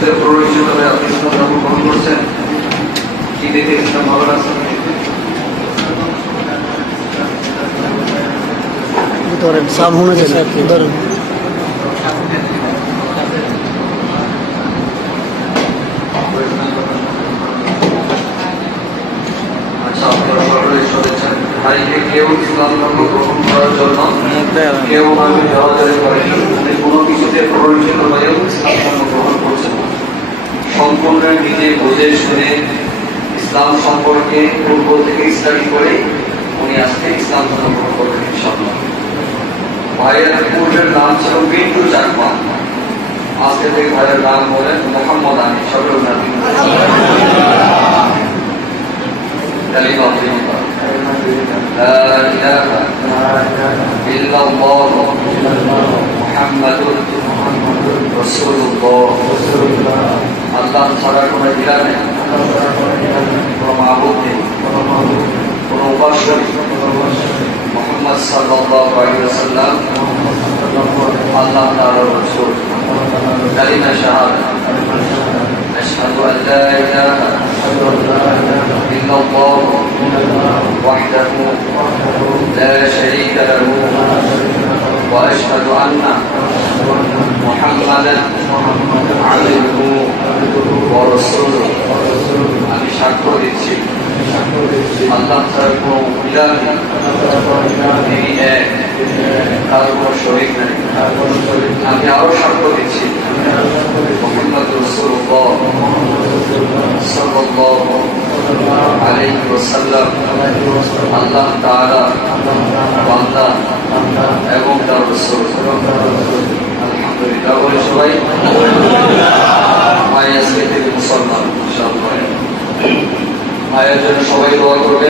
কিছুতে প্ররোচিত হয়ে আপনি ইসলাম ধর্ম গ্রহণ করছেন? কি দেখে ইসলাম ভালো লাগছে? ধরেন সামনে ধরেন আচ্ছা, আপনারা সকলে শুনেছেন, ভাইকে কেউ ইসলাম ধর্ম গ্রহণ করার জন্য কেউ আমি জড়াজড়ি করেনি, উনি কোনো কিছুতে প্ররোচিত হয়েও ইসলাম ধর্ম গ্রহণ করছেন। সম্পূর্ণ নিজে বুঝে শুনে ইসলাম সম্পর্কে পূর্ব থেকে স্টাডি করে উনি আজকে ইসলাম ধর্ম গ্রহণ করবেন ইনশাআল্লাহ। ভাইয়ের পূর্বের নাম ছিল পিন্টু চাকমা, আজকে থেকে ভাইয়ের নাম বলেন মোহাম্মদ আলী। সকল নাম কালিমা পড়িবা, লা ইলাহা ইল্লাল্লাহ মুহাম্মাদুর রাসূলুল্লাহ। আল্লাহ ছাড়া কোনো ইলাহ নেই, কোনো মাবুদ নেই, কোনো উপাস্য নেই। মুহাম্মদ সাল্লাল্লাহু আলাইহি ওয়াসাল্লাম আল্লাহ তাআলার রাসূল। কালিমা শাহাদাত, আশহাদু আল লা ইলাহা ইল্লাল্লাহ ওয়াহদাহু লা শারীকা লাহু ওয়া আশহাদু আন্না মুহাম্মাদান আবদুহু ওয়া রাসূলুহু। আমি সাক্ষ্য দিচ্ছি আল্লাহ ছাড়া কোনো ইলাহ নেই, তিনি এক, তার কোনো শরীক নেই। আমি আরো সাক্ষ্য দিচ্ছি মুহাম্মদ রাসূলুল্লাহ সাল্লাল্লাহু আলাইহি ওয়াসাল্লাম আল্লাহ তাআলা বান্দা এবং তার রাসূল। আলহামদুলিল্লাহ বলে সবাই ভাই আজকে থেকে মুসলমান ইনশাআল্লাহ। ভাইয়ের জন্য সবাই দোয়া করবে।